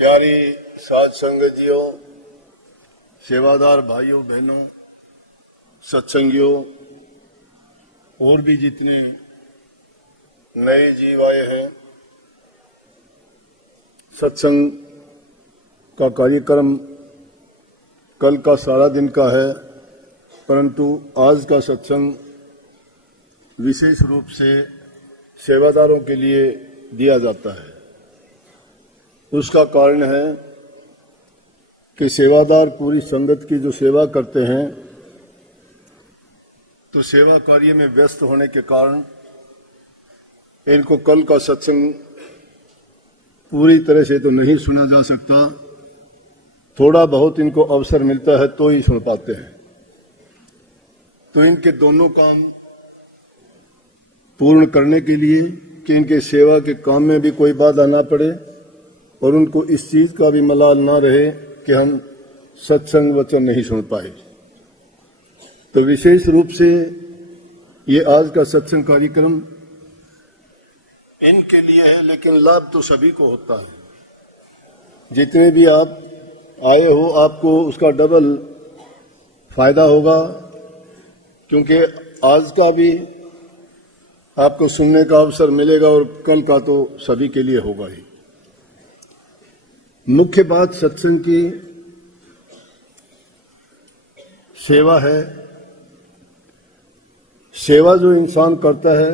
प्यारी साध संगतियों, सेवादार भाइयों बहनों, सत्संगियों और भी जितने नए जीव आए हैं, सत्संग का कार्यक्रम कल का सारा दिन का है, परंतु आज का सत्संग विशेष रूप से सेवादारों के लिए दिया जाता है। उसका कारण है कि सेवादार पूरी संगत की जो सेवा करते हैं, तो सेवा कार्य में व्यस्त होने के कारण इनको कल का सत्संग पूरी तरह से तो नहीं सुना जा सकता। थोड़ा बहुत इनको अवसर मिलता है तो ही सुन पाते हैं। तो इनके दोनों काम पूर्ण करने के लिए कि इनके सेवा के काम में भी कोई बाधा ना पड़े और उनको इस चीज का भी मलाल ना रहे कि हम सत्संग वचन नहीं सुन पाए, तो विशेष रूप से ये आज का सत्संग कार्यक्रम इनके लिए है, लेकिन लाभ तो सभी को होता है। जितने भी आप आए हो, आपको उसका डबल फायदा होगा, क्योंकि आज का भी आपको सुनने का अवसर मिलेगा और कल का तो सभी के लिए होगा ही। मुख्य बात सत्संग की सेवा है। सेवा जो इंसान करता है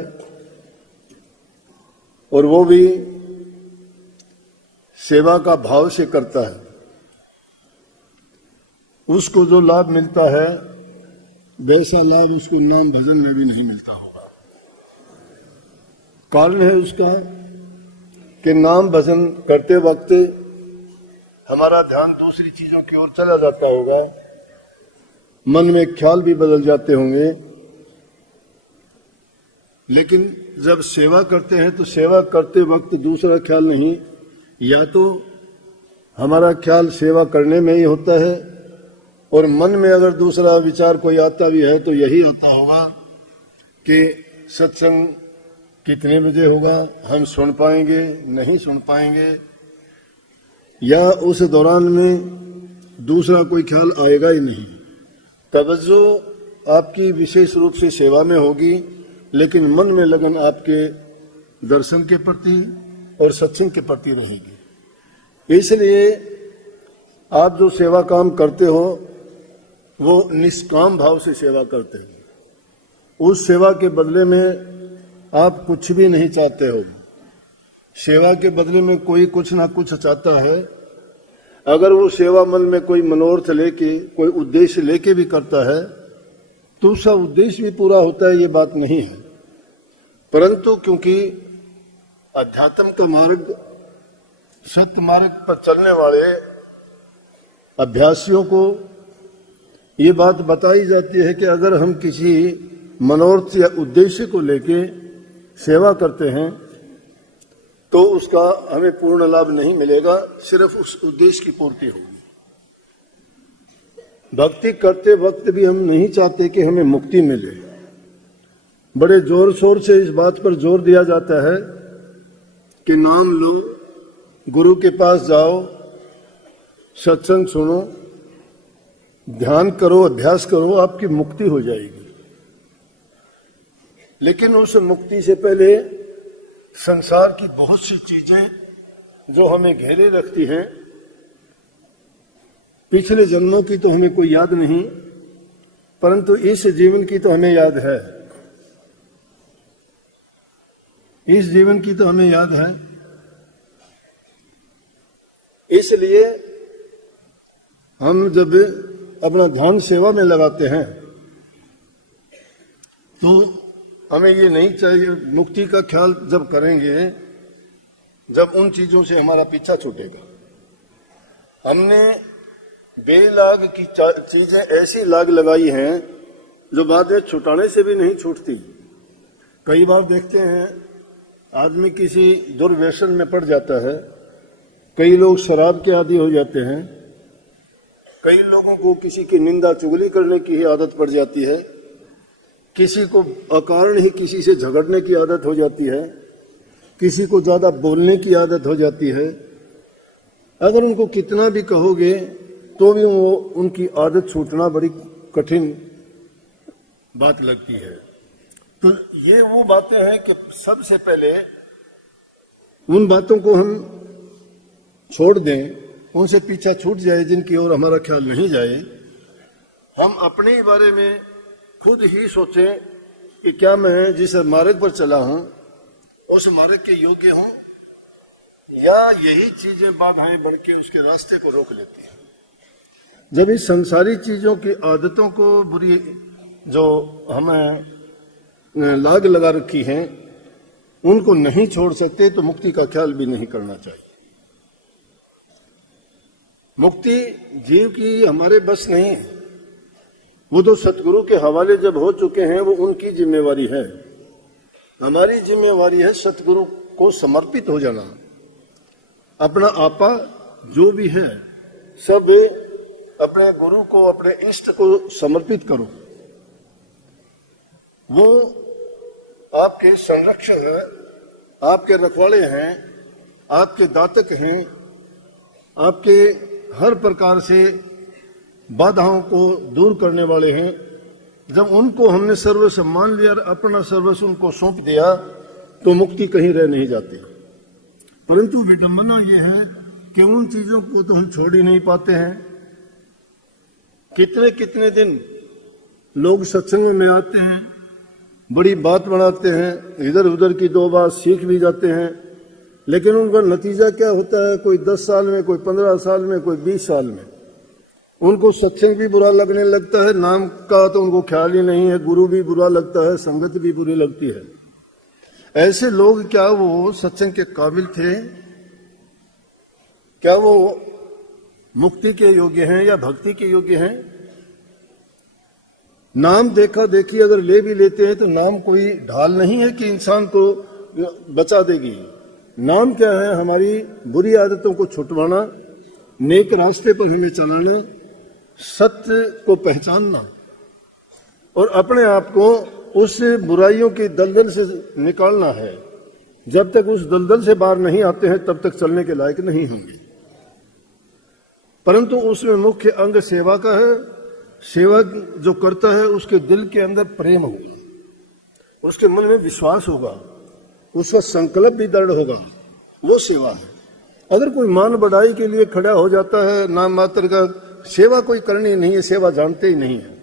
और वो भी सेवा का भाव से करता है, उसको जो लाभ मिलता है वैसा लाभ उसको नाम भजन में भी नहीं मिलता होगा। कारण है उसका कि नाम भजन करते वक्त हमारा ध्यान दूसरी चीजों की ओर चला जाता होगा, मन में ख्याल भी बदल जाते होंगे। लेकिन जब सेवा करते हैं तो सेवा करते वक्त दूसरा ख्याल नहीं, या तो हमारा ख्याल सेवा करने में ही होता है और मन में अगर दूसरा विचार कोई आता भी है तो यही आता होगा कि सत्संग कितने बजे होगा, हम सुन पाएंगे नहीं सुन पाएंगे, या उस दौरान में दूसरा कोई ख्याल आएगा ही नहीं। तवज्जो आपकी विशेष रूप से सेवा में होगी, लेकिन मन में लगन आपके दर्शन के प्रति और सत्संग के प्रति रहेगी। इसलिए आप जो सेवा काम करते हो वो निष्काम भाव से सेवा करते हैं। उस सेवा के बदले में आप कुछ भी नहीं चाहते हो। सेवा के बदले में कोई कुछ ना कुछ चाहता है। अगर वो सेवा मन में कोई मनोरथ लेके, कोई उद्देश्य लेके भी करता है तो उसका उद्देश्य भी पूरा होता है, ये बात नहीं है। परंतु क्योंकि अध्यात्म का मार्ग, सत्य मार्ग पर चलने वाले अभ्यासियों को ये बात बताई जाती है कि अगर हम किसी मनोरथ या उद्देश्य को लेके सेवा करते हैं तो उसका हमें पूर्ण लाभ नहीं मिलेगा, सिर्फ उस उद्देश्य की पूर्ति होगी। भक्ति करते वक्त भी हम नहीं चाहते कि हमें मुक्ति मिले। बड़े जोर शोर से इस बात पर जोर दिया जाता है कि नाम लो, गुरु के पास जाओ, सत्संग सुनो, ध्यान करो, अभ्यास करो, आपकी मुक्ति हो जाएगी। लेकिन उस मुक्ति से पहले संसार की बहुत सी चीजें जो हमें घेरे रखती हैं, पिछले जन्मों की तो हमें कोई याद नहीं, परंतु इस जीवन की तो हमें याद है। इस जीवन की तो हमें याद है। इसलिए हम जब अपना ध्यान सेवा में लगाते हैं तो हमें ये नहीं चाहिए, मुक्ति का ख्याल जब करेंगे जब उन चीजों से हमारा पीछा छूटेगा। हमने बेलाग की चीजें ऐसी लाग लगाई हैं जो बाद में छुटाने से भी नहीं छूटती। कई बार देखते हैं आदमी किसी दुर्व्यसन में पड़ जाता है, कई लोग शराब के आदी हो जाते हैं, कई लोगों को किसी की निंदा चुगली करने की ही आदत पड़ जाती है, किसी को अकारण ही किसी से झगड़ने की आदत हो जाती है, किसी को ज्यादा बोलने की आदत हो जाती है, अगर उनको कितना भी कहोगे तो भी वो उनकी आदत छूटना बड़ी कठिन बात लगती है। तो ये वो बातें हैं कि सबसे पहले उन बातों को हम छोड़ दें, उनसे पीछा छूट जाए जिनकी ओर हमारा ख्याल नहीं जाए। हम अपने बारे में खुद ही सोचें कि क्या मैं जिस मार्ग पर चला हूं उस मार्ग के योग्य हूं, या यही चीजें बाधाएं बन के उसके रास्ते को रोक लेती हैं। जब इस संसारी चीजों की आदतों को बुरी जो हमें लाग लगा रखी हैं उनको नहीं छोड़ सकते तो मुक्ति का ख्याल भी नहीं करना चाहिए। मुक्ति जीव की हमारे बस नहीं है, वो तो सतगुरु के हवाले जब हो चुके हैं वो उनकी जिम्मेवारी है। हमारी जिम्मेवारी है सतगुरु को समर्पित हो जाना। अपना आपा जो भी है सब अपने गुरु को, अपने इष्ट को समर्पित करो। वो आपके संरक्षक हैं, आपके रखवाले हैं, आपके दातक हैं, आपके हर प्रकार से बाधाओं को दूर करने वाले हैं। जब उनको हमने सर्वस्व मान लिया और अपना सर्वस्व उनको सौंप दिया तो मुक्ति कहीं रह नहीं जाती। परंतु विडंबना यह है कि उन चीजों को तो हम छोड़ ही नहीं पाते हैं। कितने कितने दिन लोग सत्संग में आते हैं, बड़ी बात बनाते हैं, इधर उधर की दो बात सीख भी जाते हैं, लेकिन उनका नतीजा क्या होता है? कोई 10 साल में, कोई 15 साल में, कोई 20 साल में उनको सत्संग भी बुरा लगने लगता है, नाम का तो उनको ख्याल ही नहीं है, गुरु भी बुरा लगता है, संगत भी बुरी लगती है। ऐसे लोग क्या वो सत्संग के काबिल थे? क्या वो मुक्ति के योग्य हैं या भक्ति के योग्य हैं? नाम देखा देखी अगर ले भी लेते हैं तो नाम कोई ढाल नहीं है कि इंसान को बचा देगी। नाम क्या है? हमारी बुरी आदतों को छुटवाना, नेक रास्ते पर हमें चलाना, सत्य को पहचानना और अपने आप को उस बुराइयों की दलदल से निकालना है। जब तक उस दलदल से बाहर नहीं आते हैं तब तक चलने के लायक नहीं होंगे। परंतु उसमें मुख्य अंग सेवा का है। सेवा जो करता है उसके दिल के अंदर प्रेम होगा, उसके मन में विश्वास होगा, उसका संकल्प भी दृढ़ होगा, वो सेवा है। अगर कोई मान बढ़ाई के लिए खड़ा हो जाता है, नाम मात्र का, सेवा कोई करनी नहीं है, सेवा जानते ही नहीं है।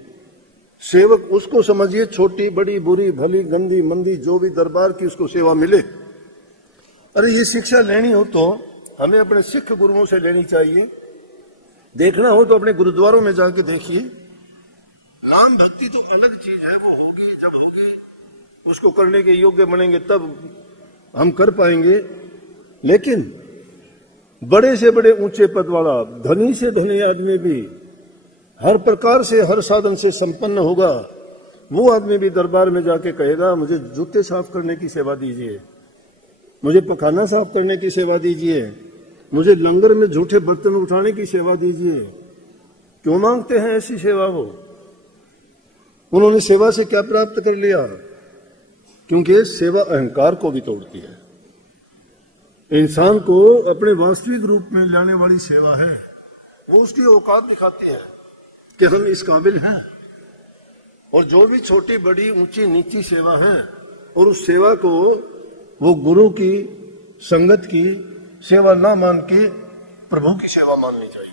सेवक उसको समझिए छोटी बड़ी बुरी भली गंदी मंदी जो भी दरबार की उसको सेवा मिले। अरे ये शिक्षा लेनी हो तो हमें अपने सिख गुरुओं से लेनी चाहिए। देखना हो तो अपने गुरुद्वारों में जाके देखिए। नाम भक्ति तो अलग चीज है, वो होगी जब होगी उसको करने के योग्य बनेंगे तब हम कर पाएंगे। लेकिन बड़े से बड़े ऊंचे पद वाला, धनी से धनी आदमी भी हर प्रकार से हर साधन से संपन्न होगा, वो आदमी भी दरबार में जाके कहेगा मुझे जूते साफ करने की सेवा दीजिए, मुझे पखाना साफ करने की सेवा दीजिए, मुझे लंगर में झूठे बर्तन उठाने की सेवा दीजिए। क्यों मांगते हैं ऐसी सेवा? वो उन्होंने सेवा से क्या प्राप्त कर लिया? क्योंकि सेवा अहंकार को भी तोड़ती है, इंसान को अपने वास्तविक रूप में लाने वाली सेवा है। वो उसकी औकात दिखाती है कि हम इस काबिल हैं। और जो भी छोटी बड़ी ऊंची नीची सेवा है और उस सेवा को वो गुरु की संगत की सेवा ना मान के प्रभु की सेवा माननी चाहिए।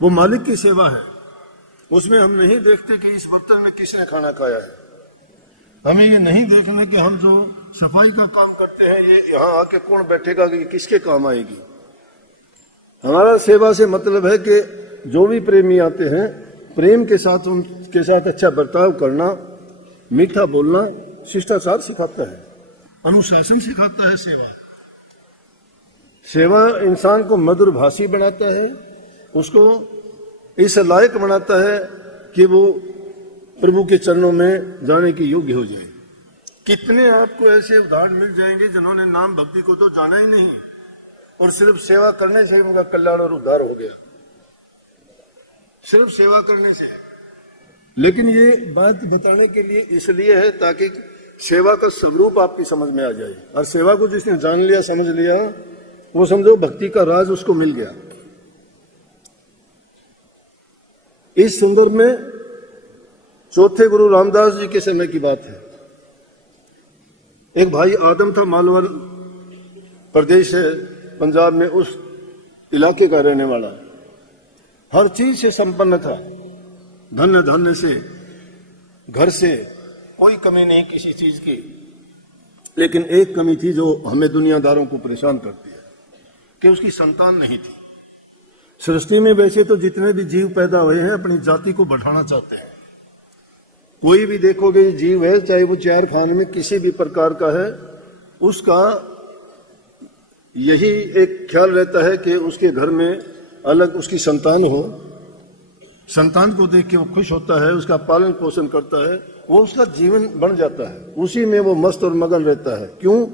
वो मालिक की सेवा है, उसमें हम नहीं देखते कि इस बर्तन में किसने खाना खाया है। हमें ये नहीं देखना कि हम जो सफाई का काम करते हैं ये यहाँ आके कौन बैठेगा कि किसके काम आएगी। हमारा सेवा से मतलब है कि जो भी प्रेमी आते हैं प्रेम के साथ उनके साथ अच्छा बर्ताव करना, मीठा बोलना, शिष्टाचार सिखाता है, अनुशासन सिखाता है। सेवा इंसान को मधुर भाषी बनाता है, उसको इस लायक बनाता है कि वो प्रभु के चरणों में जाने की योग्य हो जाए। कितने आपको ऐसे उदाहरण मिल जाएंगे जिन्होंने नाम भक्ति को तो जाना ही नहीं और सिर्फ सेवा करने से उनका कल्याण और उद्धार हो गया, सिर्फ सेवा करने से। लेकिन ये बात बताने के लिए इसलिए है ताकि सेवा का स्वरूप आपकी समझ में आ जाए। और सेवा को जिसने जान लिया, समझ लिया, वो समझो भक्ति का राज उसको मिल गया। इस संदर्भ में चौथे गुरु रामदास जी के समय की बात है। एक भाई आदम था, मालवा प्रदेश है पंजाब में, उस इलाके का रहने वाला, हर चीज से संपन्न था, धन्य धन्य से, घर से कोई कमी नहीं किसी चीज की। लेकिन एक कमी थी जो हमें दुनियादारों को परेशान करती है, कि उसकी संतान नहीं थी। सृष्टि में वैसे तो जितने भी जीव पैदा हुए हैं अपनी जाति को बढ़ाना चाहते हैं। कोई भी देखोगे जीव है, चाहे वो चार खान में किसी भी प्रकार का है, उसका यही एक ख्याल रहता है कि उसके घर में अलग उसकी संतान हो। संतान को देख के वो खुश होता है, उसका पालन पोषण करता है, वो उसका जीवन बन जाता है, उसी में वो मस्त और मगन रहता है। क्यों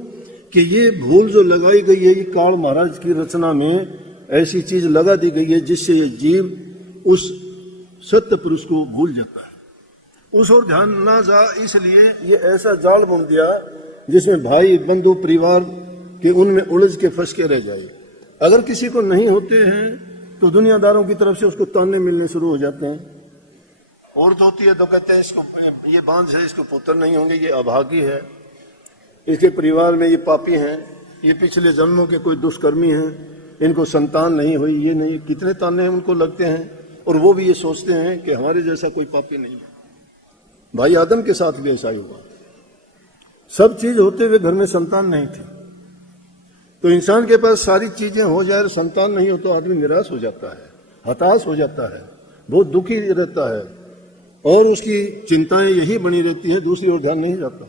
कि ये भूल जो लगाई गई है, ये काल महाराज की रचना में ऐसी चीज लगा दी गई है जिससे ये जीव उस सत्य पुरुष को भूल जाता है, उस ओर ध्यान ना जा। इसलिए ये ऐसा जाल बुन दिया जिसमें भाई बंधु परिवार के उनमें उलझ के फंस के रह जाए। अगर किसी को नहीं होते हैं तो दुनियादारों की तरफ से उसको ताने मिलने शुरू हो जाते हैं। औरत होती है तो कहते हैं इसको ये बांझ है, इसको पुत्र नहीं होंगे, ये अभागी है, इसके परिवार में ये पापी हैं, ये पिछले जन्मों के कोई दुष्कर्मी हैं, इनको संतान नहीं हुई, ये नहीं, कितने ताने उनको लगते हैं। और वो भी ये सोचते हैं कि हमारे जैसा कोई पापी नहीं है। भाई आदम के साथ भी ऐसा ही हुआ। सब चीज होते हुए घर में संतान नहीं थी। तो इंसान के पास सारी चीजें हो जाए और संतान नहीं हो तो आदमी निराश हो जाता है, हताश हो जाता है, बहुत दुखी रहता है, और उसकी चिंताएं यही बनी रहती है, दूसरी ओर ध्यान नहीं जाता।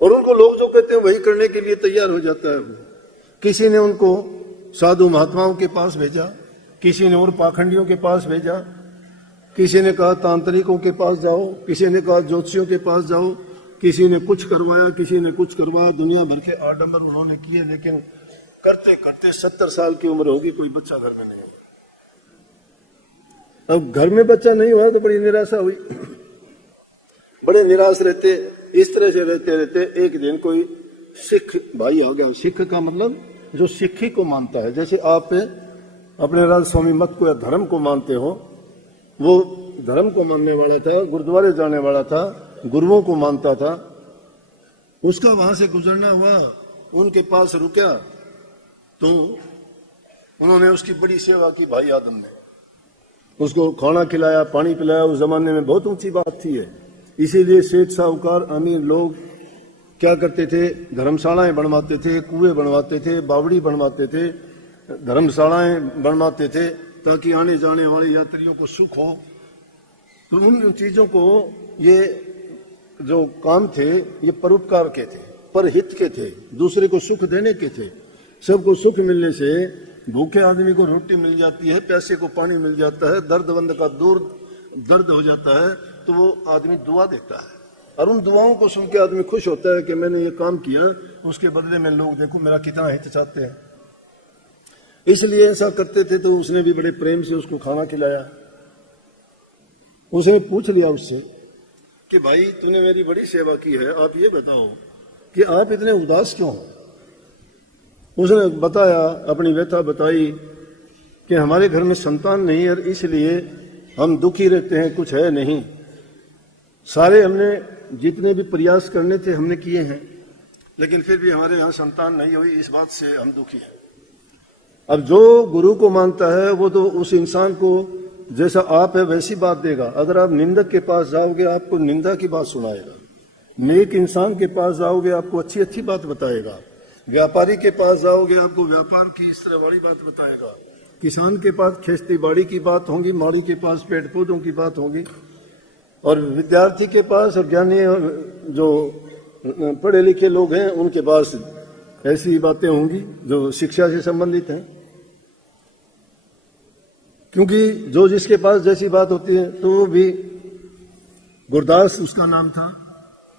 और उनको लोग जो कहते हैं वही करने के लिए तैयार हो जाता है। किसी ने उनको साधु महात्माओं के पास भेजा, किसी ने और पाखंडियों के पास भेजा, किसी ने कहा तांत्रिकों के पास जाओ, किसी ने कहा ज्योतिषियों के पास जाओ, किसी ने कुछ करवाया, किसी ने कुछ करवाया, दुनिया भर के आडंबर उन्होंने किए। लेकिन करते करते 70 साल की उम्र होगी, कोई बच्चा घर में नहीं हुआ। अब घर में बच्चा नहीं हुआ तो बड़ी निराशा हुई, बड़े निराश रहते। इस तरह से रहते रहते एक दिन कोई सिख भाई आ गया। सिख का मतलब जो सिक्खी को मानता है, जैसे आप अपने राज स्वामी मत को या धर्म को मानते हो, वो धर्म को मानने वाला था, गुरुद्वारे जाने वाला था, गुरुओं को मानता था। उसका वहां से गुजरना हुआ, उनके पास रुका तो उन्होंने उसकी बड़ी सेवा की। भाई आदम ने उसको खाना खिलाया, पानी पिलाया। उस जमाने में बहुत ऊंची बात थी है। इसीलिए सेठ साहूकार अमीर लोग क्या करते थे, धर्मशालाएं बनवाते थे, कुएं बनवाते थे, बावड़ी बनवाते थे, धर्मशालाएं बनवाते थे ताकि आने जाने वाले यात्रियों को सुख हो। तो उन चीजों को, ये जो काम थे ये परोपकार के थे, परहित के थे, दूसरे को सुख देने के थे। सबको सुख मिलने से भूखे आदमी को रोटी मिल जाती है, प्यासे को पानी मिल जाता है, दर्दबंद का दूर दर्द हो जाता है तो वो आदमी दुआ देता है। और उन दुआओं को सुन के आदमी खुश होता है कि मैंने ये काम किया, उसके बदले में लोग देखो मेरा कितना हित चाहते हैं। इसलिए ऐसा करते थे। तो उसने भी बड़े प्रेम से उसको खाना खिलाया। उसने पूछ लिया उससे कि भाई तूने मेरी बड़ी सेवा की है, आप ये बताओ कि आप इतने उदास क्यों हो। उसने बताया, अपनी व्यथा बताई कि हमारे घर में संतान नहीं है और इसलिए हम दुखी रहते हैं, कुछ है नहीं। सारे हमने जितने भी प्रयास करने थे हमने किए हैं, लेकिन फिर भी हमारे यहाँ संतान नहीं हुई, इस बात से हम दुखी हैं। अब जो गुरु को मानता है वो तो उस इंसान को जैसा आप है वैसी बात देगा। अगर आप निंदक के पास जाओगे आपको निंदा की बात सुनाएगा, नेक इंसान के पास जाओगे आपको अच्छी अच्छी बात बताएगा, व्यापारी के पास जाओगे आपको व्यापार की इस तरह वाली बात बताएगा, किसान के पास खेती बाड़ी की बात होगी, माड़ी के पास पेड़ पौधों की बात होगी, और विद्यार्थी के पास और ज्ञानी जो पढ़े लिखे लोग हैं उनके पास ऐसी बातें होंगी जो शिक्षा से संबंधित हैं। क्योंकि जो जिसके पास जैसी बात होती है। तो वो भी, गुरदास उसका नाम था,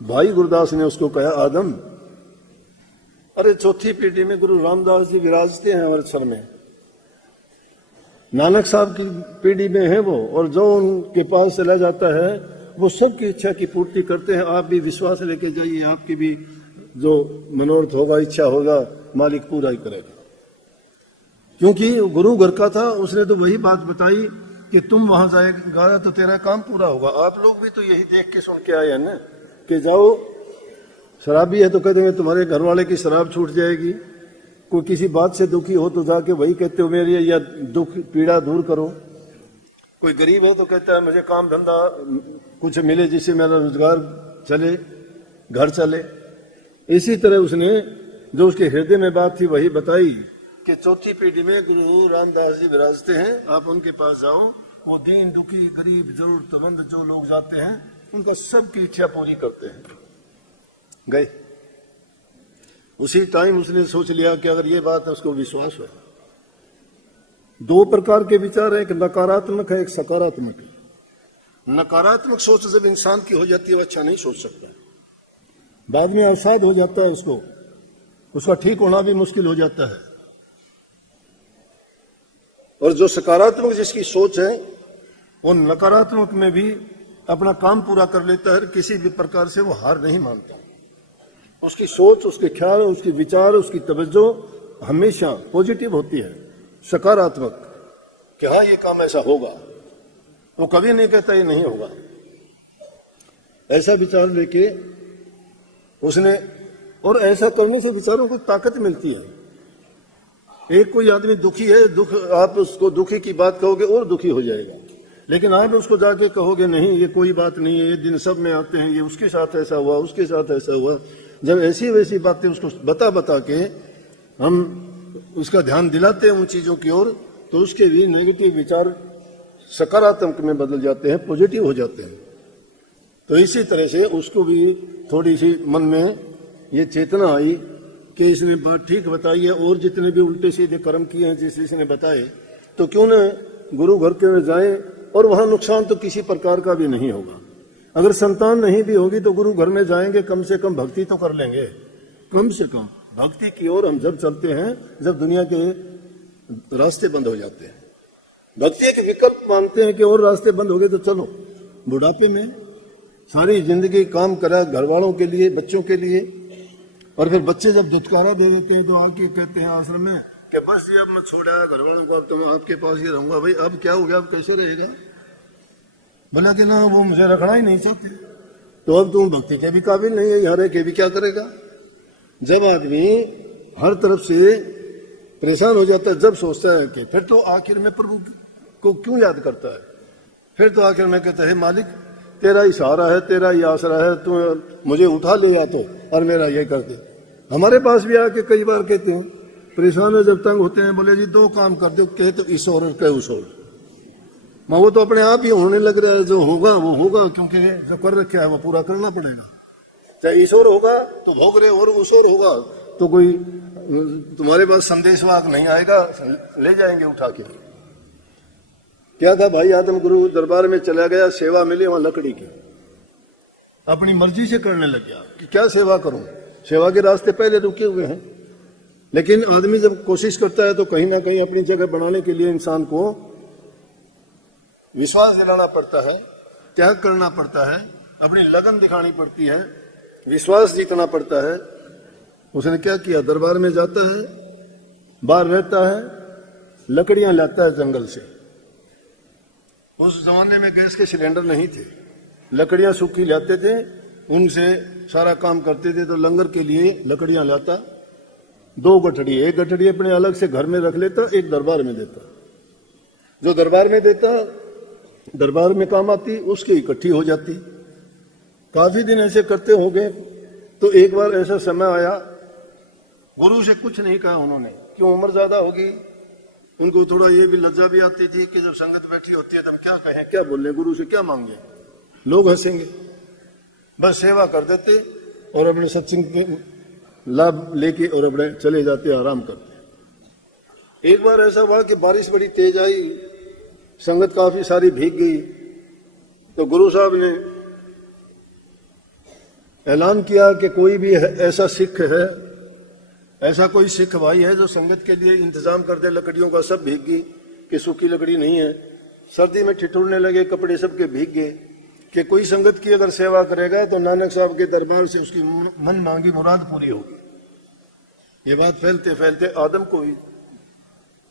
भाई गुरदास ने उसको कहा, आदम अरे चौथी पीढ़ी में गुरु रामदास जी विराजते हैं अमृतसर में, नानक साहब की पीढ़ी में है वो, और जो उनके पास चला जाता है वो सबकी इच्छा की पूर्ति करते हैं। आप भी विश्वास लेके जाइए, आपकी भी जो मनोरथ होगा, इच्छा होगा, मालिक पूरा ही करेगा। क्योंकि गुरु घर का था, उसने तो वही बात बताई कि तुम वहां जाएगा तो तेरा काम पूरा होगा। आप लोग भी तो यही देख के सुन के आए हैं ना कि जाओ, शराबी है तो कह देंगे तुम्हारे घर वाले की शराब छूट जाएगी। कोई किसी बात से दुखी हो तो जाके वही कहते हो मेरी या दुख पीड़ा दूर करो। कोई गरीब है तो कहता है मुझे काम धंधा कुछ मिले जिससे मेरा रोजगार चले, घर चले। इसी तरह उसने जो उसके हृदय में बात थी वही बताई कि चौथी पीढ़ी में गुरु रामदास जी विराजते हैं, आप उनके पास जाओ। वो दीन दुखी गरीब जरूरतमंद जो लोग जाते हैं उनका सबकी इच्छा पूरी करते हैं। गए उसी टाइम उसने सोच लिया कि अगर ये बात है उसको विश्वास है। दो प्रकार के विचार है, एक नकारात्मक है एक सकारात्मक है। नकारात्मक सोच जब इंसान की हो जाती है वो अच्छा नहीं सोच सकता, बाद में अवसाद हो जाता है, उसका ठीक होना भी मुश्किल हो जाता है। और जो सकारात्मक जिसकी सोच है वो नकारात्मक में भी अपना काम पूरा कर लेता है, किसी भी प्रकार से वो हार नहीं मानता। उसकी सोच, उसके ख्याल, उसके विचार, उसकी तवज्जो हमेशा पॉजिटिव होती है, सकारात्मक, कि हाँ ये काम ऐसा होगा। वो कभी नहीं कहता ये नहीं होगा। ऐसा विचार लेके उसने, और ऐसा करने से विचारों को ताकत मिलती है। एक कोई आदमी दुखी है, दुख आप उसको दुखी की बात कहोगे और दुखी हो जाएगा, लेकिन आप उसको जाके कहोगे नहीं ये कोई बात नहीं है, ये दिन सब में आते हैं, ये उसके साथ ऐसा हुआ, उसके साथ ऐसा हुआ। जब ऐसी वैसी बातें उसको बता के हम उसका ध्यान दिलाते हैं उन चीजों की ओर, तो उसके भी नेगेटिव विचार सकारात्मक में बदल जाते हैं, पॉजिटिव हो जाते हैं। तो इसी तरह से उसको भी थोड़ी सी मन में ये चेतना आई कि इसने बात ठीक बताई है, और जितने भी उल्टे सीधे कर्म किए हैं जिस इसने बताए, तो क्यों न गुरु घर के में जाएं, और वहां नुकसान तो किसी प्रकार का भी नहीं होगा। अगर संतान नहीं भी होगी तो गुरु घर में जाएंगे, कम से कम भक्ति तो कर लेंगे। कम से कम भक्ति की ओर हम जब चलते हैं, जब दुनिया के रास्ते बंद हो जाते हैं, भक्ति एक विकल्प मानते हैं कि और रास्ते बंद हो गए तो चलो बुढ़ापे में सारी जिंदगी काम करा घर वालों के लिए, बच्चों के लिए, और फिर बच्चे जब दुत्कारा दे देते हैं तो आके कहते हैं आश्रम में कि बस ये अब मैं छोड़ा घर वालों को, अब तो मैं आपके पास ही रहूंगा। भाई अब क्या हो गया, अब कैसे रहेगा? बोला कि ना वो मुझे रखना ही नहीं चाहते, तो अब तुम भक्ति के भी काबिल नहीं है, यहाँ रह के भी क्या करेगा? जब आदमी हर तरफ से परेशान हो जाता है, जब सोचता है कि फिर तो आखिर में प्रभु को क्यों याद करता है, फिर तो आखिर में कहता है मालिक तेरा ही सहारा है, तेरा ही आसरा है, तू मुझे उठा ले या तो और मेरा ये कर दे। हमारे पास भी आके कई बार कहते हैं, परेशान है जब तंग होते हैं, बोले जी दो काम कर दो, कहे तो इस और कहे उस और। वो तो अपने आप ही होने लग रहा है, जो होगा वो होगा, क्योंकि जो कर रखा है वो पूरा करना पड़ेगा। चाहे ईश्वर होगा तो भोग रहे, और ईश्वर होगा तो कोई तुम्हारे पास संदेशवाहक नहीं आएगा, ले जाएंगे उठा के। क्या था भाई, आदम गुरु दरबार में चला गया, सेवा मिली वहां लकड़ी की, अपनी मर्जी से करने लग गया कि क्या सेवा करूं। सेवा के रास्ते पहले रुके हुए हैं, लेकिन आदमी जब कोशिश करता है तो कहीं ना कहीं अपनी जगह बनाने के लिए इंसान को विश्वास दिलाना पड़ता है, त्याग करना पड़ता है, अपनी लगन दिखानी पड़ती है, विश्वास जीतना पड़ता है। उसने क्या किया, दरबार में जाता है, बाहर रहता है, लकड़ियां लाता है जंगल से। उस जमाने में गैस के सिलेंडर नहीं थे, लकड़ियां सूखी लाते थे, उनसे सारा काम करते थे। तो लंगर के लिए लकड़ियां लाता, दो गठड़ी, एक गठड़ी अपने अलग से घर में रख लेता, एक दरबार में देता। जो दरबार में देता, दरबार में काम आती, उसकी इकट्ठी हो जाती। काफी दिन ऐसे करते हो गए, तो एक बार ऐसा समय आया, गुरु से कुछ नहीं कहा उन्होंने, क्यों उम्र ज्यादा होगी, उनको थोड़ा ये भी लज्जा भी आती थी कि जब संगत बैठी होती है तब क्या कहें, क्या बोले, गुरु से क्या मांगे, लोग हंसेंगे। बस सेवा कर देते और अपने सत्संग के लाभ लेके और अपने चले जाते, आराम करते। एक बार ऐसा हुआ कि बारिश बड़ी तेज आई, संगत काफी सारी भीग गई, तो गुरु साहब ने ऐलान किया कि कोई भी ऐसा सिख है, ऐसा कोई सिख भाई है जो संगत के लिए इंतजाम कर दे लकड़ियों का। सब भीग गई कि सूखी लकड़ी नहीं है, सर्दी में ठिठुरने लगे, कपड़े सबके भीग गए, कि कोई संगत की अगर सेवा करेगा तो नानक साहब के दरबार से उसकी मन मांगी मुराद पूरी होगी। ये बात फैलते फैलते आदम को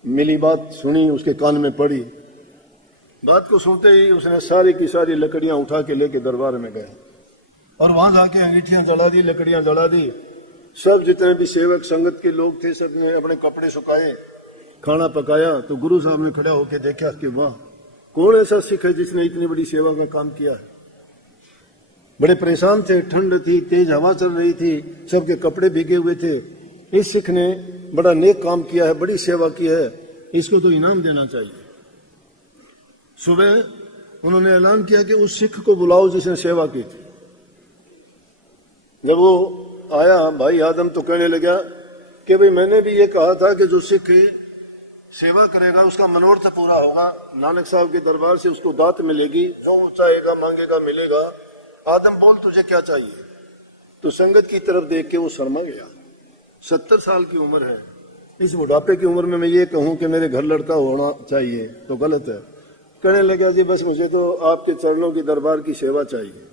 मिली बात सुनी, उसके कान में पड़ी। बात को सुनते ही उसने सारी की सारी लकड़ियां उठा के लेके दरबार में गए और वहां जाके अंगीठियां जला दी, लकड़ियां जला दी। सब जितने भी सेवक संगत के लोग थे सब ने अपने कपड़े सुखाए, खाना पकाया। तो गुरु साहब ने खड़े होकर देखा कि वाह, कौन ऐसा सिख है जिसने इतनी बड़ी सेवा का काम किया है। बड़े परेशान थे, ठंड थी, तेज हवा चल रही थी, सबके कपड़े भीगे हुए थे। इस सिख ने बड़ा नेक काम किया है, बड़ी सेवा की है, इसको तो इनाम देना चाहिए। सुबह उन्होंने ऐलान किया कि उस सिख को बुलाओ जिसने सेवा की थी। जब वो आया भाई आदम तो कहने लगा कि भाई मैंने भी ये कहा था कि जो सिख सेवा करेगा उसका मनोरथ पूरा होगा, नानक साहब के दरबार से उसको दात मिलेगी, जो चाहेगा मांगेगा मिलेगा। आदम बोल तुझे क्या चाहिए? तो संगत की तरफ देख के वो शर्मा गया। 70 साल की उम्र है, इस बुढ़ापे की उम्र में मैं ये कहूं कि मेरे घर लड़का होना चाहिए तो गलत है। कहने लगा जी बस मुझे तो आपके चरणों की दरबार की सेवा चाहिए।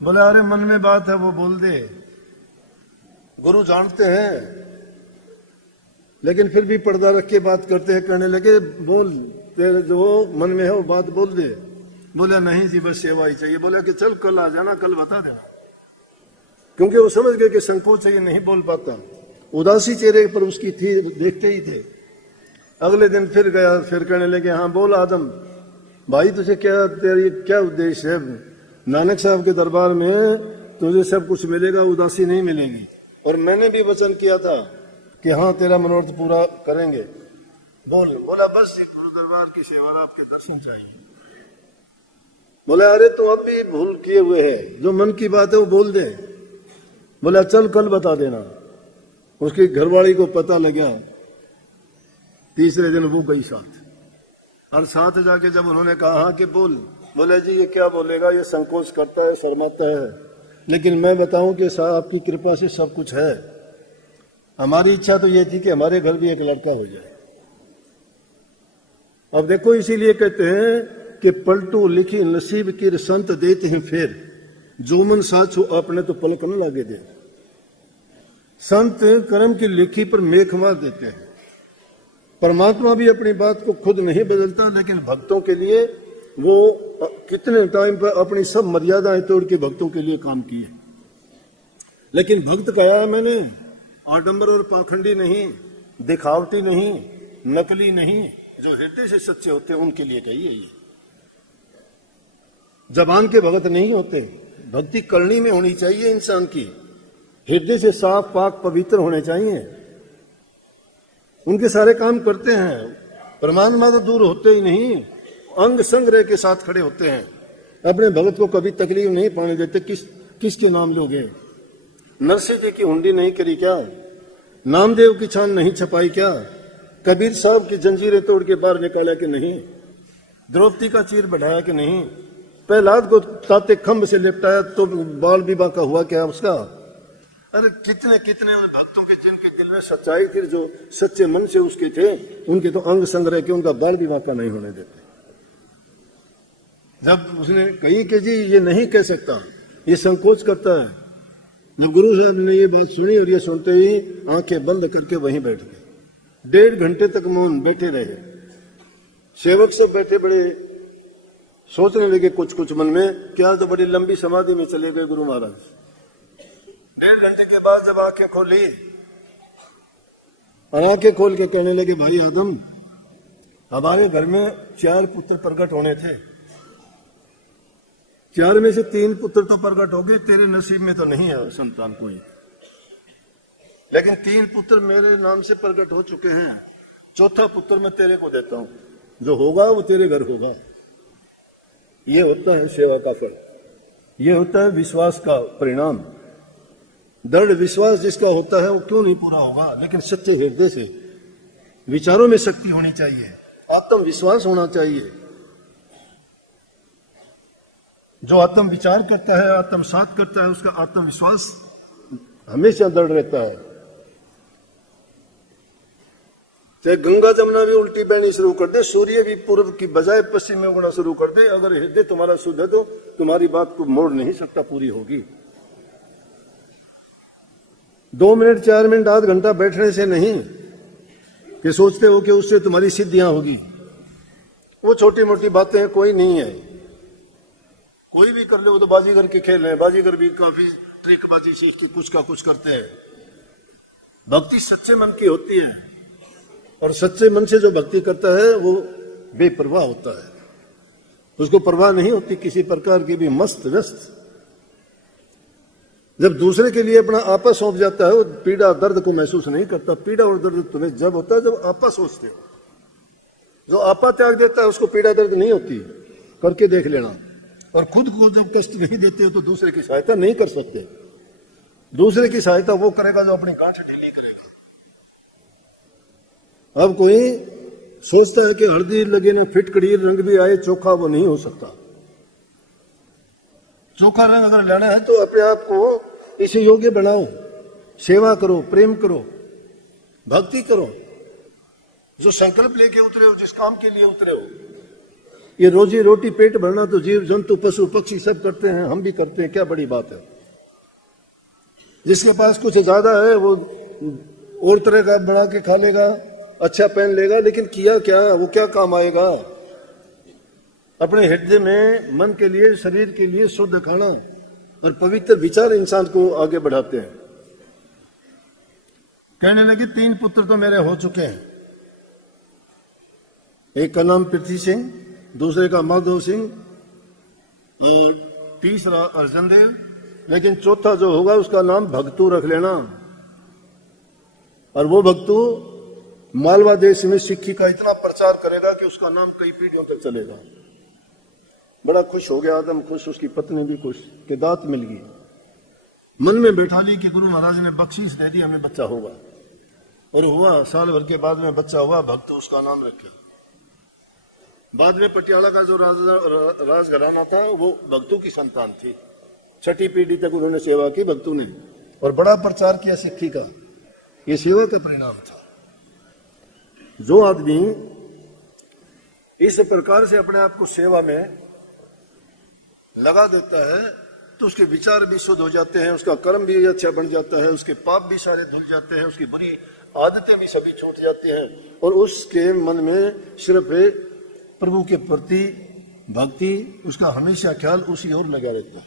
बोले अरे मन में बात है वो बोल दे, गुरु जानते हैं लेकिन फिर भी पर्दा रख के बात करते हैं। कहने लगे बोल, तेरे जो मन में है वो बात बोल दे। बोला नहीं जी बस सेवा ही चाहिए। बोला कि चल कल आ जाना, कल बता देना। क्योंकि वो समझ गए कि संकोच है, ये नहीं बोल पाता। उदासी चेहरे पर उसकी थी, देखते ही थे। अगले दिन फिर गया, फिर कहने लगे हाँ बोल आदम भाई तुझे क्या, तेरी क्या उद्देश्य है? नानक साहब के दरबार में तुझे सब कुछ मिलेगा, उदासी नहीं मिलेगी। और मैंने भी वचन किया था कि हाँ तेरा मनोरथ पूरा करेंगे। बोल। बोला बस गुरु दरबार की सेवा, आपके दर्शन चाहिए। बोले अरे तू अब भी भूल किए हुए है, जो मन की बात है वो बोल दे। बोला चल कल बता देना। उसकी घरवाली को पता लगा, तीसरे दिन वो गई साथ। और साथ जाके जब उन्होंने कहा हाँ कि बोल, बोले जी ये क्या बोलेगा, ये संकोच करता है, शर्माता है, लेकिन मैं बताऊं कि साहब आपकी कृपा से सब कुछ है। हमारी इच्छा तो ये थी कि हमारे घर भी एक लड़का हो जाए। अब देखो इसीलिए कहते हैं कि पलटू लिखी नसीब की संत देते हैं फिर, जो मन साचो अपने तो पलक न लागे दे। संत कर्म की लिखी पर मेख मार देते हैं। परमात्मा भी अपनी बात को खुद नहीं बदलता, लेकिन भक्तों के लिए वो कितने टाइम पर अपनी सब मर्यादाएं तोड़ के भक्तों के लिए काम किए। लेकिन भक्त कहा है मैंने, आडंबर और पाखंडी नहीं, दिखावटी नहीं, नकली नहीं, जो हृदय से सच्चे होते हैं उनके लिए कही है ये। जबान के भगत नहीं होते, भक्ति करनी में होनी चाहिए इंसान की, हृदय से साफ पाक पवित्र होने चाहिए। उनके सारे काम करते हैं, परमात्मा तो दूर होते ही नहीं, अंग संग्रह के साथ खड़े होते हैं। अपने भगत को कभी तकलीफ नहीं पाने देते। किसके नाम लोगे? नरसिंह जी की हुंडी नहीं करी क्या? नामदेव की छान नहीं छपाई क्या? कबीर साहब की जंजीरें तोड़ के बाहर निकाला कि नहीं? द्रौपदी का चीर बढ़ाया कि नहीं? प्रहलाद को ताते खंभ से लिपटाया तो बाल विवाह का हुआ क्या उसका? अरे कितने कितने उन भक्तों के जिनके दिल में सच्चाई थी, जो सच्चे मन से उसके थे, उनके तो अंग संग्रह के, उनका बाल विवाह का नहीं होने देते। जब उसने कही कि जी ये नहीं कह सकता, ये संकोच करता है, जब गुरु साहब ने ये बात सुनी और ये सुनते ही आंखें बंद करके वहीं बैठ गए। 1.5 घंटे तक मौन बैठे रहे। सेवक सब बैठे बड़े सोचने लगे कुछ कुछ मन में, क्या तो बड़ी लंबी समाधि में चले गए गुरु महाराज। 1.5 घंटे के बाद जब आंखें खोली और आंखें खोल के कहने लगे भाई आदम, हमारे घर में 4 पुत्र प्रकट होने थे, 4 में से 3 पुत्र तो प्रकट हो गए, तेरे नसीब में तो नहीं है संतान कोई, लेकिन 3 पुत्र मेरे नाम से प्रकट हो चुके हैं। 4था पुत्र मैं तेरे को देता हूं, जो होगा वो तेरे घर होगा। ये होता है सेवा का फल, ये होता है विश्वास का परिणाम। दृढ़ विश्वास जिसका होता है वो क्यों नहीं पूरा होगा, लेकिन सच्चे हृदय से। विचारों में शक्ति होनी चाहिए, आत्मविश्वास होना चाहिए। जो आत्म विचार करता है, आत्मसात करता है, उसका आत्मविश्वास हमेशा दृढ़ रहता है। चाहे गंगा जमुना भी उल्टी बहनी शुरू कर दे, सूर्य भी पूर्व की बजाय पश्चिम में उगना शुरू कर दे, अगर हृदय तुम्हारा शुद्ध है तो तुम्हारी बात को मोड़ नहीं सकता, पूरी होगी। 2 मिनट 4 मिनट आध घंटा बैठने से नहीं कि सोचते हो कि उससे तुम्हारी सिद्धियां होगी। वो छोटी मोटी बातें कोई नहीं है, कोई भी कर ले, वो तो बाजीगर के खेल है। बाजीगर भी काफी ट्रिकबाजी सीख के कुछ का कुछ करते हैं। भक्ति सच्चे मन की होती है, और सच्चे मन से जो भक्ति करता है वो बेपरवाह होता है, उसको परवाह नहीं होती किसी प्रकार की भी, मस्त व्यस्त। जब दूसरे के लिए अपना आपा सौंप जाता है, वो पीड़ा दर्द को महसूस नहीं करता। पीड़ा और दर्द तुम्हें जब होता है जब आपा सोचते हो। जो आपा त्याग देता है उसको पीड़ा दर्द नहीं होती, करके देख लेना। और खुद को जब कष्ट नहीं देते हो तो दूसरे की सहायता नहीं कर सकते। दूसरे की सहायता वो करेगा जो अपनी गांठ ढीली करेगा। अब कोई सोचता है कि हल्दी लगे ना फिटकड़ी रंग भी आए चोखा, वो नहीं हो सकता। चोखा रंग अगर लेना है तो अपने आप को इसे योग्य बनाओ, सेवा करो, प्रेम करो, भक्ति करो। जो संकल्प लेके उतरे हो, जिस काम के लिए उतरे हो, ये रोजी रोटी पेट भरना तो जीव जंतु पशु पक्षी सब करते हैं, हम भी करते हैं, क्या बड़ी बात है। जिसके पास कुछ ज्यादा है वो और तरह का बना के खा लेगा, अच्छा पहन लेगा, लेकिन किया क्या, वो क्या काम आएगा। अपने हृदय में मन के लिए, शरीर के लिए शुद्ध खाना और पवित्र विचार इंसान को आगे बढ़ाते हैं। कहने लगे 3 पुत्र तो मेरे हो चुके हैं। एक का नाम पृथ्वी सिंह, दूसरे का माधव सिंह और तीसरा अर्जुन देव, लेकिन चौथा जो होगा उसका नाम भक्तू रख लेना। और वो भक्तू मालवा देश में सिक्खी का इतना प्रचार करेगा कि उसका नाम कई पीढ़ियों तक चलेगा। बड़ा खुश हो गया आदम, खुश, उसकी पत्नी भी खुश कि दात मिल गई। मन में बैठा ली कि गुरु महाराज ने बख्शीश दे दी, हमें बच्चा होगा। और हुआ, साल भर के बाद में बच्चा हुआ, भक्त उसका नाम रखे। बाद में पटियाला का जो राजघराना था वो भक्तों की संतान थी। 6ठी पीढ़ी तक उन्होंने सेवा की भक्तों ने, और बड़ा प्रचार किया सिक्खी का। ये सेवा का परिणाम था। जो आदमी इस प्रकार से अपने आप को सेवा में लगा देता है तो उसके विचार भी शुद्ध हो जाते हैं, उसका कर्म भी अच्छा बन जाता है, उसके पाप भी सारे धुल जाते हैं, उसकी बुरी आदतें भी सभी छूट जाती हैं, और उसके मन में सिर्फ प्रभु के प्रति भक्ति, उसका हमेशा ख्याल उसी ओर लगा रहता है।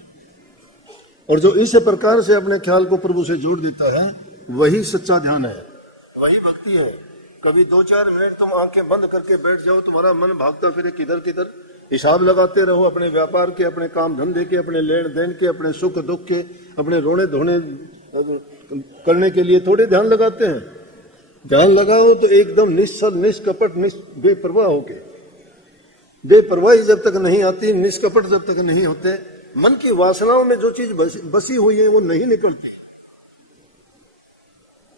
और जो इस प्रकार से अपने ख्याल को प्रभु से जोड़ देता है, वही सच्चा ध्यान है, वही भक्ति है। कभी 2-4 मिनट तुम आंखें बंद करके बैठ जाओ, तुम्हारा मन भागता फिरे किधर किधर, हिसाब लगाते रहो अपने व्यापार के, अपने काम धंधे के, अपने लेन देन के, अपने सुख दुख के, अपने रोने धोने करने के लिए थोड़े ध्यान लगाते हैं। ध्यान लगाओ तो एकदम निश्चल, निष्कपट, बेपरवाह होके। बेपरवाही जब तक नहीं आती, निष्कपट जब तक नहीं होते, मन की वासनाओं में जो चीज बसी हुई है वो नहीं निकलती।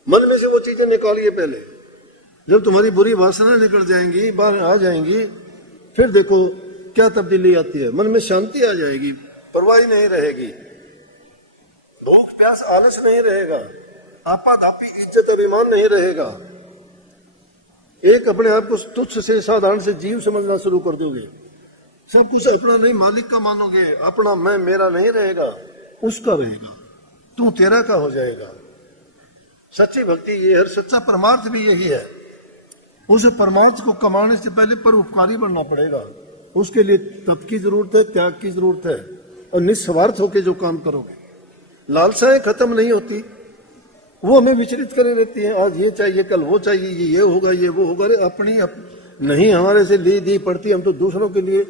मन में से वो चीजें निकालिए पहले। जब तुम्हारी बुरी वासना निकल जाएंगी, बाहर आ जाएंगी, फिर देखो क्या तब्दीली आती है। मन में शांति आ जाएगी, परवाही नहीं रहेगी, भूख प्यास आलस नहीं रहेगा, आपाधापी इज्जत अभिमान नहीं रहेगा। एक अपने आप को तुच्छ से, साधारण से जीव समझना शुरू कर दोगे। सब कुछ अपना नहीं, मालिक का मानोगे। अपना मैं मेरा नहीं रहेगा, उसका रहेगा, तू तेरा का हो जाएगा। सच्ची भक्ति ये है, सच्चा परमार्थ भी यही है। उस परमार्थ को कमाने से पहले परोपकारी बनना पड़ेगा। उसके लिए तप की जरूरत है, त्याग की जरूरत है, और निस्वार्थ होकर जो काम करोगे। लालसाएं खत्म नहीं होती, वो हमें विचलित करे रहती है। आज ये चाहिए, कल वो चाहिए, ये होगा, ये वो होगा। अरे अपनी नहीं हमारे से ली दी पड़ती, हम तो दूसरों के लिए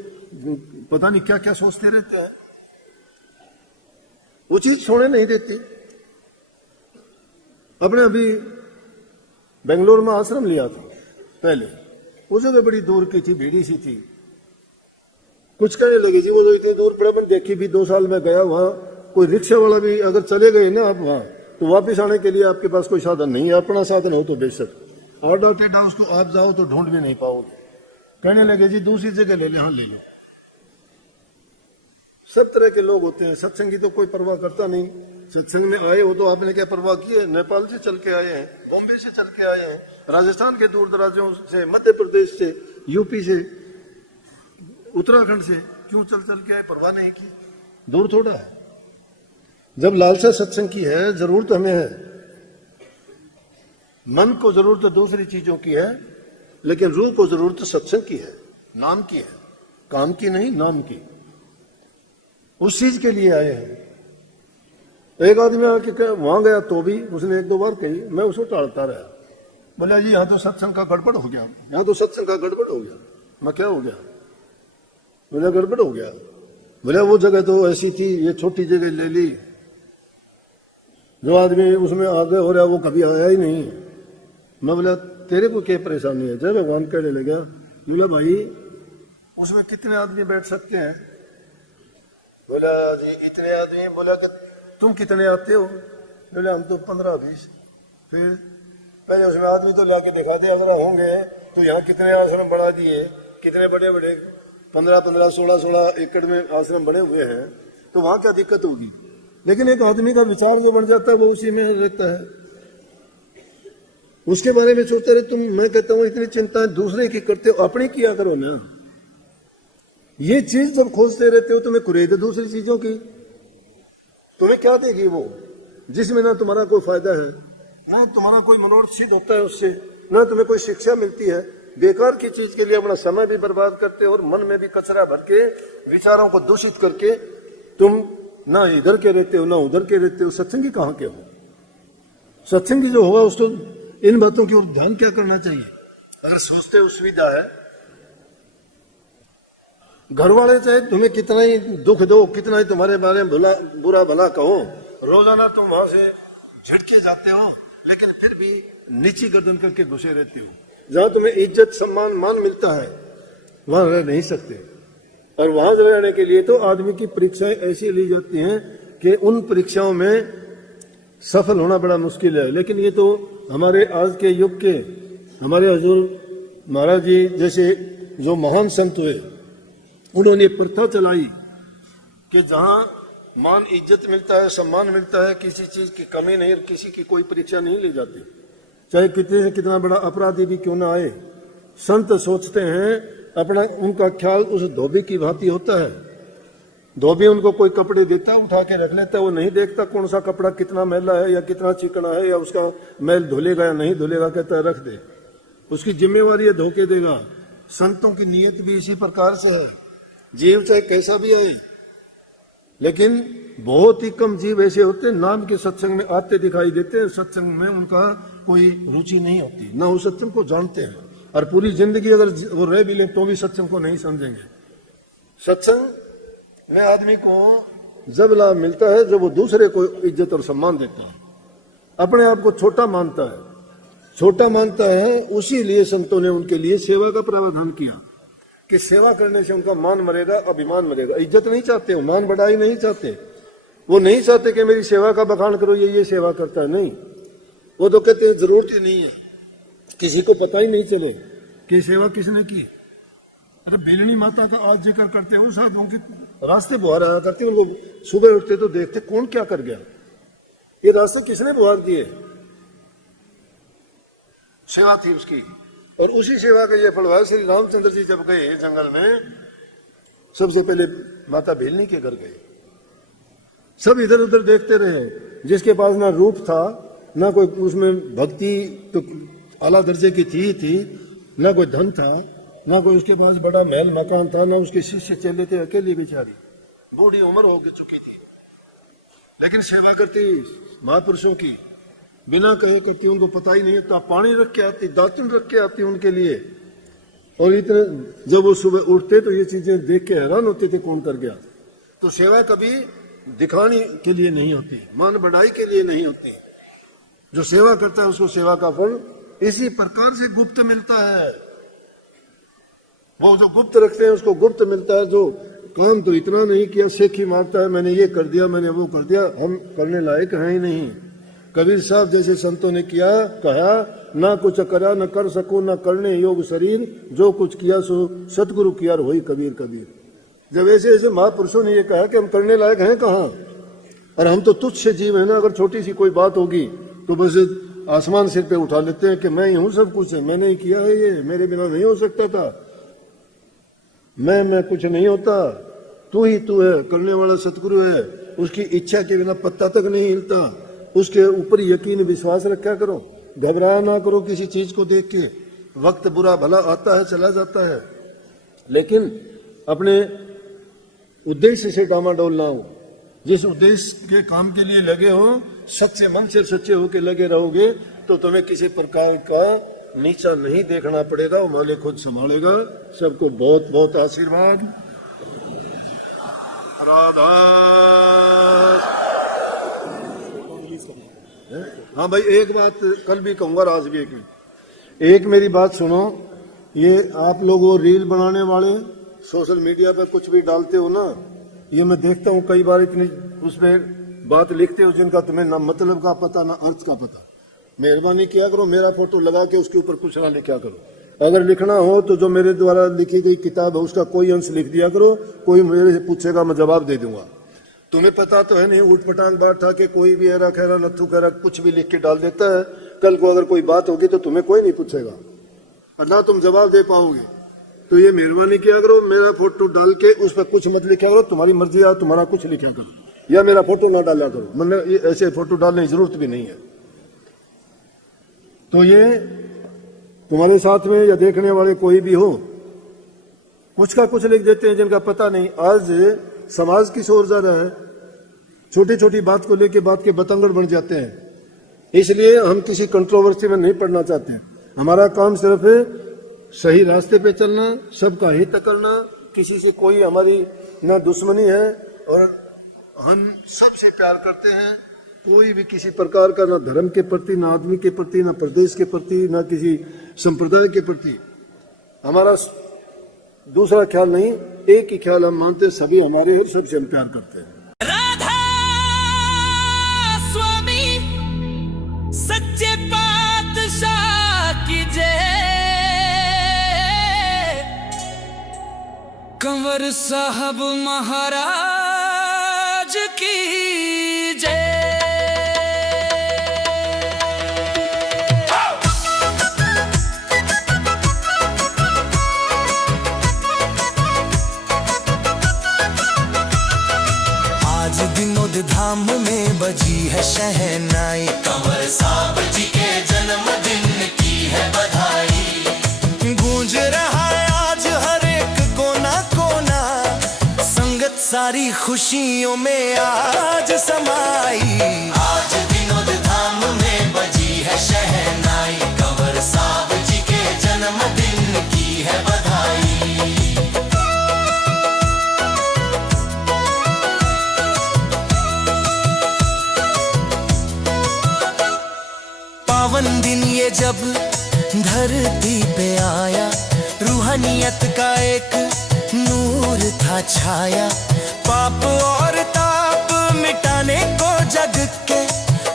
पता नहीं क्या क्या सोचते रहते हैं। वो चीज छोड़ने नहीं देती। अपने अभी बेंगलोर में आश्रम लिया था पहले, वो जगह बड़ी दूर की थी, भीड़ी सी थी। कुछ कहने लगे जी वो जो इतनी दूर पड़ा, मैंने देखी भी, 2 साल में गया वहां। कोई रिक्शा वाला भी अगर चले गए ना आप वहां, तो वापस आने के लिए आपके पास कोई साधन नहीं है। अपना साधन हो तो बेशक, ऑर्डर टेढ़ा उसको आप जाओ तो ढूंढ भी नहीं पाओगे। कहने लगे जी दूसरी जगह ले ले, हाँ ले लो। सब तरह के लोग होते हैं। सत्संगी तो कोई परवाह करता नहीं। सत्संग में आए हो तो आपने क्या परवाह की है? नेपाल से चल के आए हैं, बॉम्बे से चल के आए हैं, राजस्थान के दूर दराजों से, मध्य प्रदेश से, यूपी से, उत्तराखंड से, क्यों चल चल के आए? परवाह नहीं की। दूर थोड़ा है। जब लालसा सत्संग की है, जरूरत हमें है। मन को जरूरत दूसरी चीजों की है, लेकिन रूह को जरूरत सत्संग की है। नाम की है, काम की नहीं, नाम की। उस चीज के लिए आए हैं। एक आदमी आके वहां गया तो भी उसने एक दो बार कही, मैं उसको टालता रहा। बोला जी यहाँ तो सत्संग का गड़बड़ हो गया, यहाँ तो सत्संग का गड़बड़ हो गया। मैं क्या हो गया? बोला गड़बड़ हो गया। बोले वो जगह तो ऐसी थी, ये छोटी जगह ले ली, जो आदमी उसमें आगे हो रहा वो कभी आया ही नहीं। मैं बोला तेरे को क्या परेशानी है? जय भगवान कहने लगा। बोला भाई उसमें कितने आदमी बैठ सकते हैं? बोला जी इतने आदमी। बोला कि तुम कितने आते हो? बोले हम तो 15-20। फिर पहले उसमें आदमी तो लाके दिखा दे अगर होंगे तो यहाँ कितने आश्रम बढ़ा दिए, कितने बड़े बड़े 15-15, 16-16 एकड़ में आश्रम बने हुए हैं, तो वहां क्या दिक्कत होगी? लेकिन एक आदमी का विचार जो बन जाता है वो उसी में रहता है, उसके बारे में सोचते रहे तुम। मैं कहता हूं इतनी चिंता दूसरे की करते हो, अपनी किया करो ना। ये चीज जब खोजते रहते हो तुम्हें कुरेद दूसरी चीजों की, तुम्हें क्या देगी वो, जिसमें ना तुम्हारा कोई फायदा है, ना तुम्हारा कोई मनोरथ सिद्ध होता है उससे, ना तुम्हें कोई शिक्षा मिलती है। बेकार की चीज के लिए अपना समय भी बर्बाद करते हो और मन में भी कचरा भर के, विचारों को दूषित करके तुम ना इधर के रहते हो ना उधर के रहते हो। सत्संगी कहाँ के हो? सत्संगी जो होगा उसको इन बातों की ओर ध्यान क्या करना चाहिए? अगर सोचते हो सुविधा है, घर वाले चाहे तुम्हें कितना ही दुख दो, कितना ही तुम्हारे बारे में बुरा भला कहो, रोजाना तुम वहां से झटके जाते हो, लेकिन फिर भी नीची गर्दन करके घुसे रहते हो। जहां तुम्हें इज्जत सम्मान मान मिलता है वहां रह नहीं सकते। और वहां रहने के लिए तो आदमी की परीक्षाएं ऐसी ली जाती हैं कि उन परीक्षाओं में सफल होना बड़ा मुश्किल है। लेकिन ये तो हमारे आज के युग के हमारे हजूर महाराज जी जैसे जो महान संत हुए, उन्होंने प्रथा चलाई कि जहां मान इज्जत मिलता है, सम्मान मिलता है, किसी चीज की कमी नहीं, किसी की कोई परीक्षा नहीं ली जाती, चाहे कितने से कितना बड़ा अपराधी भी क्यों ना आए। संत सोचते हैं अपना, उनका ख्याल उस धोबी की भांति होता है। धोबी उनको कोई कपड़े देता है, उठा के रख लेता है, वो नहीं देखता कौन सा कपड़ा कितना मैला है या कितना चिकना है या उसका मैल धुलेगा या नहीं धुलेगा, कहता है रख दे, उसकी जिम्मेवारी है धोके देगा। संतों की नीयत भी इसी प्रकार से है। जीव चाहे कैसा भी आए, लेकिन बहुत ही कम जीव ऐसे होते हैं नाम के सत्संग में आते दिखाई देते हैं, सत्संग में उनका कोई रुचि नहीं होती, ना वो सत्संग को जानते हैं, और पूरी जिंदगी अगर वो रह भी ले तो भी सत्संग को नहीं समझेंगे। सत्संग में आदमी को जब लाभ मिलता है जब वो दूसरे को इज्जत और सम्मान देता है, अपने आप को छोटा मानता है। उसी लिए संतों ने उनके लिए सेवा का प्रावधान किया कि सेवा करने से उनका मान मरेगा, अभिमान मरेगा। इज्जत नहीं चाहते, मान बढ़ाई नहीं चाहते, वो नहीं चाहते कि मेरी सेवा का बखान करो, ये सेवा करता है, नहीं। वो तो कहते हैं जरूरत ही नहीं है, किसी को पता ही नहीं चले कि सेवा किसने की। अरे बेलनी माता का आज जिक्र करते हो, साधुओं की रास्ते बुहार आया करते, उनको सुबह उठते तो देखते कौन क्या कर गया, ये रास्ते किसने बुहार दिए, सेवा थी उसकी। और उसी सेवा का ये फल हुआ। श्री रामचंद्र जी जब गए जंगल में, सबसे पहले माता बेलनी के घर गए, सब इधर उधर देखते रहे, जिसके पास ना रूप था, ना कोई उसमें भक्ति तो आला दर्जे की थी, ना कोई धन था, ना कोई उसके पास बड़ा महल मकान था, ना उसके शिष्य चले थे, अकेली बेचारी बूढ़ी उम्र हो चुकी थी, लेकिन सेवा करती महापुरुषों की बिना कहे करती, उनको पता ही नहीं था। पानी रख के आती, दातुन रख के आती उनके लिए। और इतने जब वो सुबह उठते तो ये चीजें देख के हैरान होते थे कौन कर गया। तो सेवा कभी दिखाने के लिए नहीं होती, मान बढ़ाई के लिए नहीं होती। जो सेवा करता है उसको सेवा का फल इसी प्रकार से गुप्त मिलता है। वो जो गुप्त रखते हैं उसको गुप्त मिलता है। जो काम तो इतना नहीं किया, सेखी मारता है, मैंने ये कर दिया, मैंने वो कर दिया, हम करने लायक हैं ही नहीं। कबीर साहब जैसे संतों ने किया, कहा ना कुछ करा न कर सको न करने योग शरीर, जो कुछ किया सो सतगुरु किया वही कबीर कबीर। जब ऐसे ऐसे महापुरुषों ने ये कहा कि हम करने लायक हैं कहाँ, और हम तो तुच्छ से जीव है ना, अगर छोटी सी कोई बात होगी तो बस आसमान सिर पे उठा लेते हैं कि मैं ही हूं सब कुछ है, मैंने ही किया है, ये मेरे बिना नहीं हो सकता था, मैं कुछ नहीं होता, तू ही तू है, करने वाला सतगुरु है, उसकी इच्छा के बिना पत्ता तक नहीं हिलता, उसके ऊपर यकीन विश्वास रखा करो, घबराया ना करो किसी चीज को देख के। वक्त बुरा भला आता है चला जाता है, लेकिन अपने उद्देश्य से डामाडोल ना हो। जिस उद्देश्य के काम के लिए लगे हो, सच्चे मन से सच्चे होके लगे रहोगे तो तुम्हें किसी प्रकार का नीचा नहीं देखना पड़ेगा, वो मालिक खुद संभालेगा। सबको बहुत बहुत आशीर्वाद। राधा। हाँ भाई, एक बात कल भी कहूंगा, आज भी एक मेरी बात सुनो। ये आप लोग वो रील बनाने वाले सोशल मीडिया पर कुछ भी डालते हो ना, ये मैं देखता हूँ कई बार इतनी उसमें बात लिखते हो जिनका तुम्हें ना मतलब का पता ना अर्थ का पता। मेहरबानी किया करो, मेरा फोटो लगा के उसके ऊपर कुछ ना लिखा करो। अगर लिखना हो तो जो मेरे द्वारा लिखी गई किताब है उसका कोई अंश लिख दिया करो। कोई मेरे से पूछेगा, मैं जवाब दे दूंगा। तुम्हें पता तो है नहीं, उठपटांग बैठा के कोई भी एरा खैरा नथु खैरा कुछ भी लिख के डाल देता है। कल को अगर कोई बात होगी तो तुम्हें कोई नहीं पूछेगा और ना तुम जवाब दे पाओगे। तो ये मेहरबानी किया करो, मेरा फोटो डाल के उस पर कुछ मत लिखा करो। तुम्हारी मर्जी है, तुम्हारा कुछ लिखा करो, या मेरा फोटो ना डाला करो। मतलब ऐसे फोटो डालने की जरूरत भी नहीं है। तो ये तुम्हारे साथ में या देखने वाले कोई भी हो, कुछ का कुछ लिख देते हैं जिनका पता नहीं। आज समाज की शोर ज्यादा है, छोटी छोटी बात को लेके बात के बतंगड़ बन जाते हैं। इसलिए हम किसी कंट्रोवर्सी में नहीं पड़ना चाहते। हमारा काम सिर्फ है सही रास्ते पे चलना, सबका हित करना। किसी से कोई हमारी ना दुश्मनी है और हम सबसे प्यार करते हैं। कोई भी किसी प्रकार का ना धर्म के प्रति, ना आदमी के प्रति, ना प्रदेश के प्रति, ना किसी संप्रदाय के प्रति हमारा दूसरा ख्याल नहीं। एक ही ख्याल हम मानते, सभी हमारे और सबसे हम प्यार करते हैं। राधा स्वामी सच्चे पातशाह की जय, कंवर साहब महाराज की जय। विनोद धाम में बजी है शहनाई, कंवर साहब जी के जन्मदिन की है बधाई। गूंज रहा है आज हर एक कोना कोना, संगत सारी खुशियों में आज समाई। आज विनोद धाम में बजी है शहनाई, कंवर साहब जी के जन्मदिन की है बधाई। पावन दिन ये जब धरती पे आया, रूहानियत का एक नूर था छाया। पाप और ताप मिटाने को जग के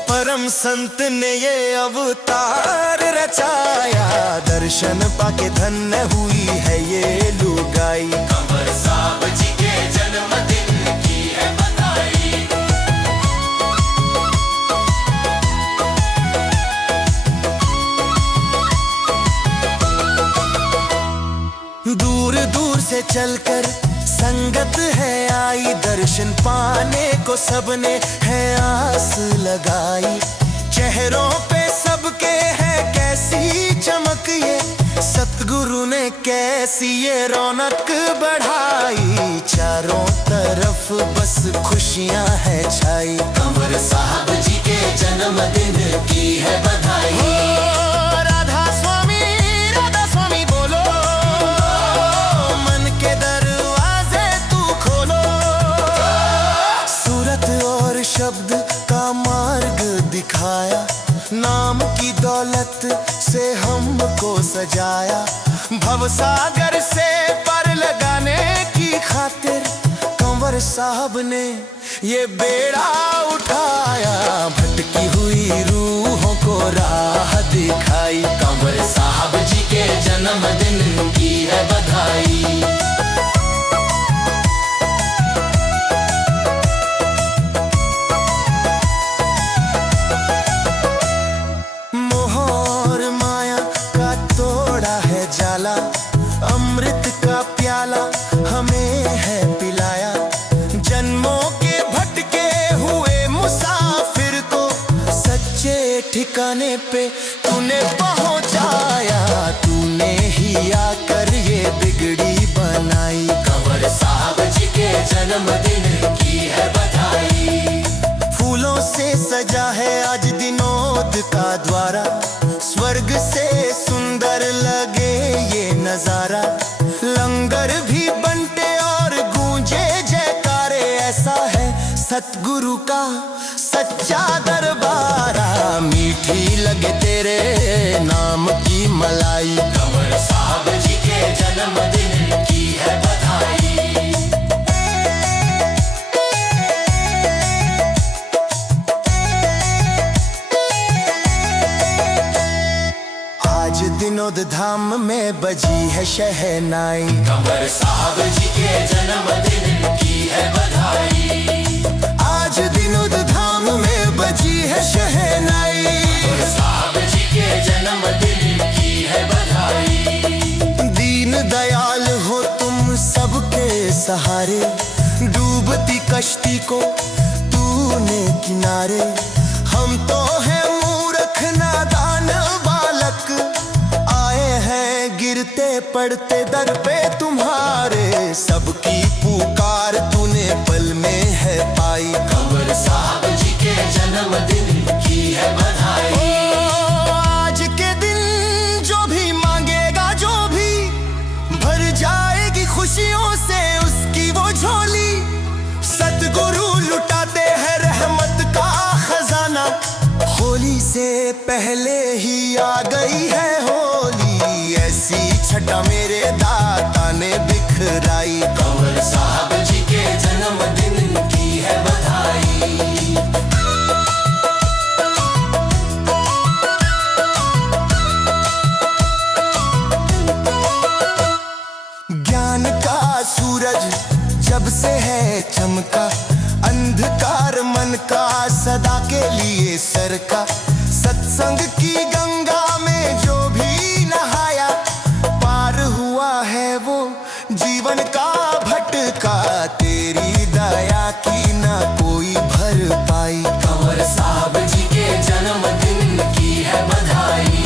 परम संत ने ये अवतार रचाया। दर्शन पाके धन्य हुई है ये लुगाई, कंवर साहब जी के जन्मदिन की है बधाई। दूर दूर से चलकर संगत है आई, दर्शन पाने को सबने है आस लगाई। चेहरों पे सबके है कैसी चमक, ये सतगुरु ने कैसी ये रौनक बढ़ाई। चारों तरफ बस खुशियां है छाई, कंवर साहब जी के जन्मदिन की है बधाई। राधा स्वामी बोलो, मन के दरवाजे तू खोलो। सूरत और शब्द का मार्ग दिखाया, नाम की दौलत से हमको सजाया। भवसागर से पार लगाने की खातिर कंवर साहब ने ये बेड़ा उठाया। भटकी हुई रूहों को राह दिखाई, कंवर साहब जी के जन्मदिन की है बधाई। मोहर माया का तोड़ा है जाला, अमृत का प्याला हमें है पिलाया। जन्मों के भटके हुए मुसाफिर को सच्चे ठिकाने पे तूने पहुंचाया। तूने ही आकर ये बिगड़ी बना जन्मदिन की है बधाई। फूलों से सजा है आज दिनोद का द्वारा, स्वर्ग से सुंदर लगे ये नजारा। लंगर भी बनते और गूंजे जयकारे, ऐसा है सतगुरु का सच्चा दरबारा। मीठी लगे तेरे नाम की मलाई, कंवर साहब जी के जन्मदिन की है बधाई। आज दिनोद धाम में बजी है शहनाई, कंवर साहब जी के जन्मदिन की है बधाई। आज दिनोद धाम में बजी है शहनाई, कंवर साहब जी के जन्मदिन की है बधाई। दीन दयाल हो तुम सबके सहारे, डूबती कश्ती को तूने किनारे। हम तो हैं मूर्ख नादान बालक, आए हैं गिरते पड़ते दर पे तुम्हारे। सबकी पुकार तूने पल में है पाई, कंवर साहब जी के जन्मदिन की है बधाई। आज के दिन जो भी मांगेगा, जो भी भर जाएगी खुशियों से उसकी वो झोली। सतगुरु लुटाते हैं रहमत का खजाना, होली से पहले ही आ गई है होली। ऐसी छटा मेरे दाता ने बिखराई, कंवर साहब जी के जन्मदिन की है बधाई। ज्ञान का सूरज जब से है चमका, अंधकार मन का सदा के लिए सरका। सत्संग की गंगा में जो भी नहाया, पार हुआ है वो जीवन का भटका। तेरी दया की ना कोई भर पाई, कंवर साहब जी के जन्मदिन की है बधाई।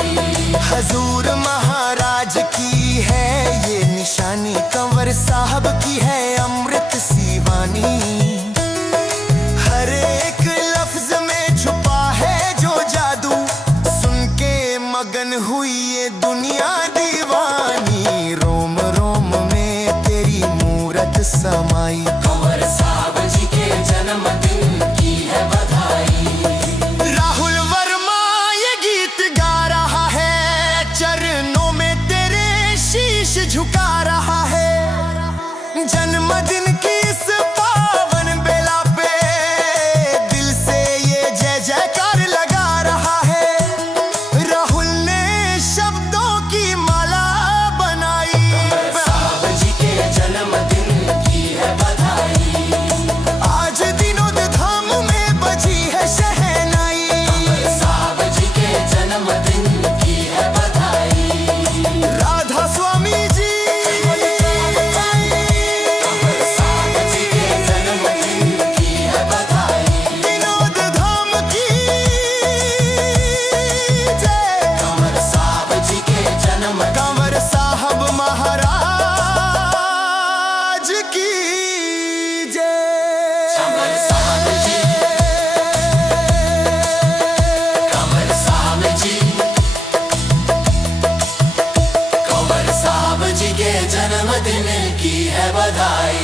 हजूर महाराज की है ये निशानी, कंवर साहब की है अमृत सी वाणी। हर एक लफ्ज में छुपा है जो जादू, सुन के मगन हुई ये दुनिया दीवानी। रोम रोम में तेरी मूरत समाई, कंवर साहब जी के जन्मदिन की है बधाई। राहुल वर्मा ये गीत गा रहा है, चरणों में तेरे शीश झुका रहा है। जन्मदिन की इस पावन बेला पे दिल से ये जय जयकार लगा रहा है। राहुल ने शब्दों की माला बनाई, साहब जी के जन्मदिन की है बधाई। आज दिनोद धाम में बजी है शहनाई, साहब जी के जन्मदिन की है बधाई। राधा स्वामी जी कंवर साहब महाराज की जय। कंवर साहब जी, कंवर साहब जी, कंवर साहब जी के जन्मदिन की है बधाई।